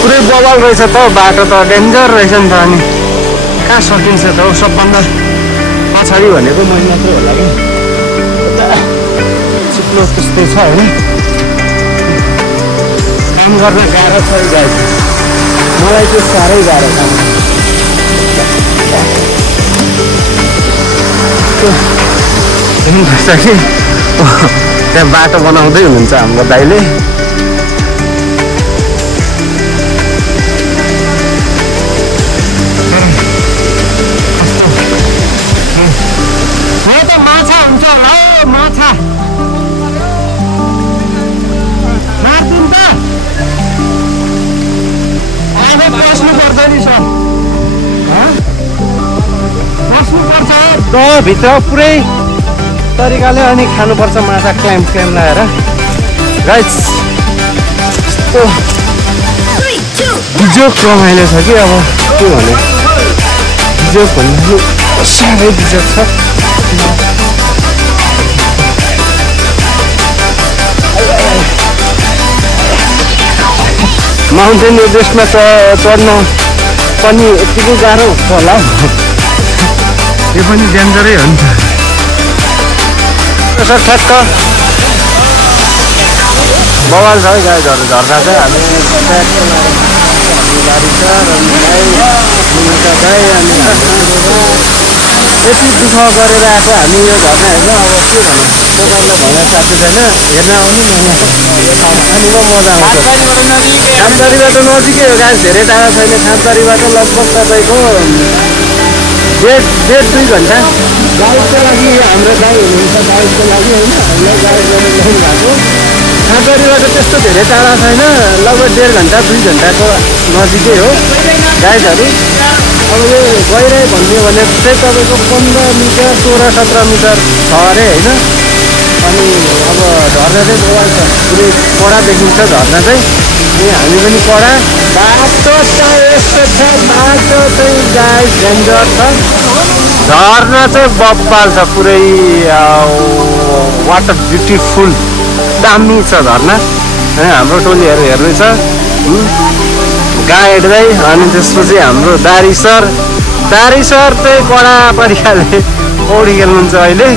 पुरै बवाल रहेछ त बाटो त डेन्जर रहेछ नि त अनि कहाँ सकिन्छ त हौ सबभन्दा पछाडि भनेको मैले मात्रै होला कि चिप्लो त्यस्तै छ होइन काम गर्न गाह्रो छ गाई मलाई चाहिँ साह्रै गाह्रो काम हुनुपर्छ कि त्यहाँ बाटो बनाउँदै हुनुहुन्छ हाम्रो दाइले माछा हुन्छ होला माछा मार्दिन त अब बस्नु पर्छ नि सर बस्नुपर्छ त भित्र पुरै तरिकाले अनि खानुपर्छ माछा क्ल्याम लगाएर गाइस यस्तो बिजोक रमाइलो छ कि अब के भने बिजोक भन्नु साह्रै बिजोक छ माउन्टेन एभरेस्टमा चढ्न पनि यत्तिकै गाह्रो हुन्छ होला यो पनि डेन्जरै हो नि त ठ्याक्क बवाल छ है गाईहरू झर्दा चाहिँ हामी गाडी छ गाई अनि यति दुःख गरेर आएको हामी यो झर्ना हेर्न अब के भन्नु दोकानलाई भनेर साथी छैन हेर्न आउनु खानुको मजा आउँछ खामबारीबाट नजिकै हो गाई धेरै टाढा छैन खामबारीबाट लगभग तपाईँको डेढ 2 घन्टा गाइडको लागि हाम्रो गाई हुनुहुन्छ गाइडको लागि होइन हामीलाई गाइड गरेर ल्याउनु भएको खामबारीबाट त्यस्तो धेरै टाढा छैन लगभग 1.5 घन्टा 2 घन्टाको नजिकै हो गाइडहरू अब यो गइरहे भन्ने भने चाहिँ तपाईँको 15 मिटर 16-17 मिटर छ अरे होइन अनि अब झर्ना चाहिँ बवाल छ पुरै कडा देखिन्छ झर्ना चाहिँ अनि हामी पनि कडा बाटो चाहिँ यस्तो छ बाटो चाहिँ गाइड डेन्जर छ झर्ना चाहिँ बब्बाल छ पुरै वाटर ब्युटिफुल दामी छ झर्ना हाम्रो टोलीहरू हेर्दैछ गाइडलाई अनि त्यसपछि हाम्रो दारी सर चाहिँ कडा परिकारले पौडी खेल्नुहुन्छ अहिले